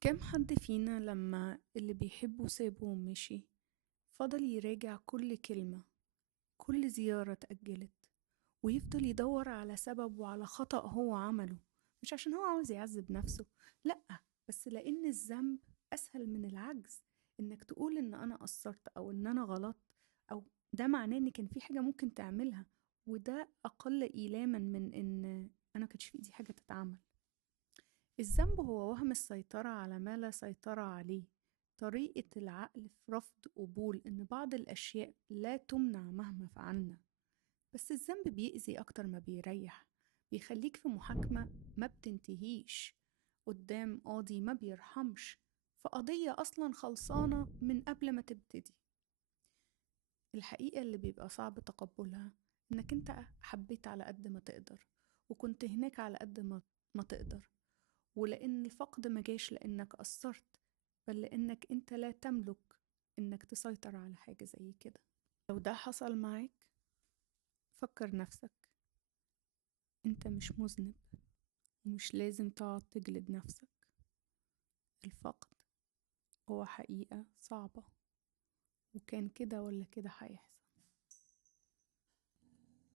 كام حد فينا لما اللي بيحبه سابه ومشي فضل يراجع كل كلمة، كل زيارة اتأجلت، ويفضل يدور على سبب وعلى خطأ هو عمله، مش عشان هو عاوز يعذب نفسه، لأ، بس لأن الذنب أسهل من العجز. إنك تقول إن أنا قصرت أو إن أنا غلط، أو ده معناه إن كان في حاجة ممكن تعملها، وده أقل إيلاما من إن أنا مكانش في إيدي حاجة تتعمل. الذنب هو وهم السيطرة على ما لا سيطرة عليه، طريقة العقل في رفض قبول إن بعض الأشياء لا تمنع مهما فعلنا. بس الذنب بيأذي أكتر ما بيريح، بيخليك في محاكمة ما بتنتهيش، قدام قاضي ما بيرحمش، في قضية أصلا خلصانة من قبل ما تبتدي. الحقيقة اللي بيبقى صعب تقبلها إنك أنت حبيت على قد ما تقدر، وكنت هناك على قد ما تقدر، ولأن الفقد مجاش لأنك قصرت، بل لأنك أنت لا تملك إنك تسيطر على حاجة زي كده. لو ده حصل معاك، فكر نفسك، أنت مش مذنب، ومش لازم تقعد تجلد نفسك. الفقد هو حقيقة صعبة، وكان كده ولا كده هيحصل.